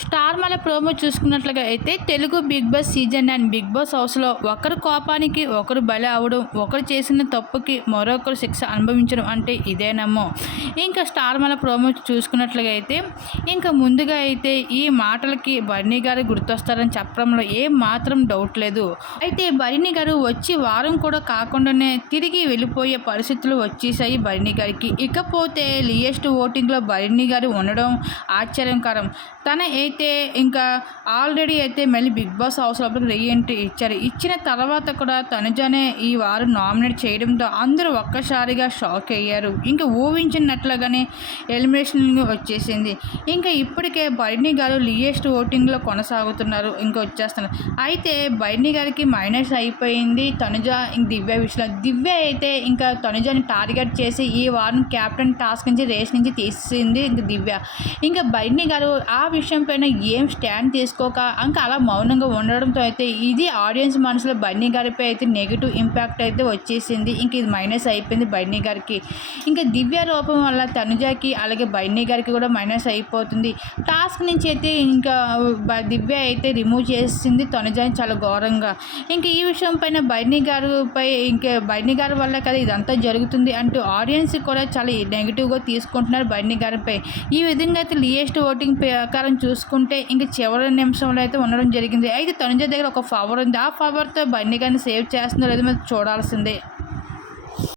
Star మల promo చూసుకున్నట్లుగా అయితే Telugu Bigg Boss season and Bigg Boss హౌస్లో ఒకరు కోపానికి ఒకరు బలి అవడం ఒకరు చేసిన తప్పుకి మరొకరు శిక్ష అనుభవించడం అంటే ఇదేనమ్మో ఇంకా స్టార్ మల ప్రోమో చూసుకున్నట్లుగా అయితే ఇంకా ముందుగా అయితే ఈ మాటలకి బర్నీ గారు గుర్తొస్తారని చెప్పడంలో ఏ మాత్రం డౌట్ లేదు. అయితే బర్నీ గారు వచ్చి వారం కూడా కాకుండానే తిరిగి వెళ్ళిపోయే పరిస్థితులు వచ్చేసాయి బర్నీ గారికి. ఇకపోతే లియెస్ట్ ఓటింగ్లో బర్నీ గారు ఉండడం ఆశ్చర్యకరం. తన అయితే ఇంకా ఆల్రెడీ అయితే మళ్ళీ బిగ్ బాస్ హౌస్ లోపలికి రీఎంట్రీ ఇచ్చారు. ఇచ్చిన తర్వాత కూడా తనుజానే ఈ వారు నామినేట్ చేయడంతో అందరూ ఒక్కసారిగా షాక్ అయ్యారు. ఇంకా ఊహించినట్లుగానే ఎలిమినేషన్ వచ్చేసింది. ఇంకా ఇప్పటికే బైర్నీ గారు లియెస్ట్ ఓటింగ్లో కొనసాగుతున్నారు. ఇంకా వచ్చేస్తున్నారు. అయితే బైర్నీ గారికి మైనస్ అయిపోయింది. తనుజ ఇంక దివ్య విషయంలో దివ్య అయితే ఇంకా తనుజని టార్గెట్ చేసి ఈ వారం క్యాప్టెన్ టాస్క్ నుంచి రేస్ నుంచి తీసింది ఇంక దివ్య. ఇంకా బైర్నీ గారు ఆ విషయంపై పైన ఏం స్టాండ్ తీసుకోక ఇంకా అలా మౌనంగా ఉండడంతో అయితే ఇది ఆడియన్స్ మనసులో బన్నీ గారిపై అయితే నెగిటివ్ ఇంపాక్ట్ అయితే వచ్చేసింది. ఇంక ఇది మైనస్ అయిపోయింది బన్నీ గారికి. ఇంకా దివ్య రూపం వల్ల తనుజాకి అలాగే బన్నీ గారికి కూడా మైనస్ అయిపోతుంది. టాస్క్ నుంచి అయితే ఇంకా దివ్య అయితే రిమూవ్ చేసింది తనుజాని చాలా ఘోరంగా. ఇంకా ఈ విషయం పైన బన్నీ గారిపై ఇంకా బన్నీ గారి వల్ల కదా ఇదంతా జరుగుతుంది అంటూ ఆడియన్స్ కూడా చాలా నెగిటివ్గా తీసుకుంటున్నారు బన్నీ గారిపై. ఈ విధంగా అయితే లియెస్ట్ ఓటింగ్ ప్రకారం చూసుకుంటే ఇంక చివరి నిమిషంలో అయితే ఉండడం జరిగింది. అయితే తనుజ దగ్గర ఒక పవర్ ఉంది. ఆ పవర్తో బన్నీ కానీ సేవ్ చేస్తుందో లేదో మనం చూడాల్సిందే.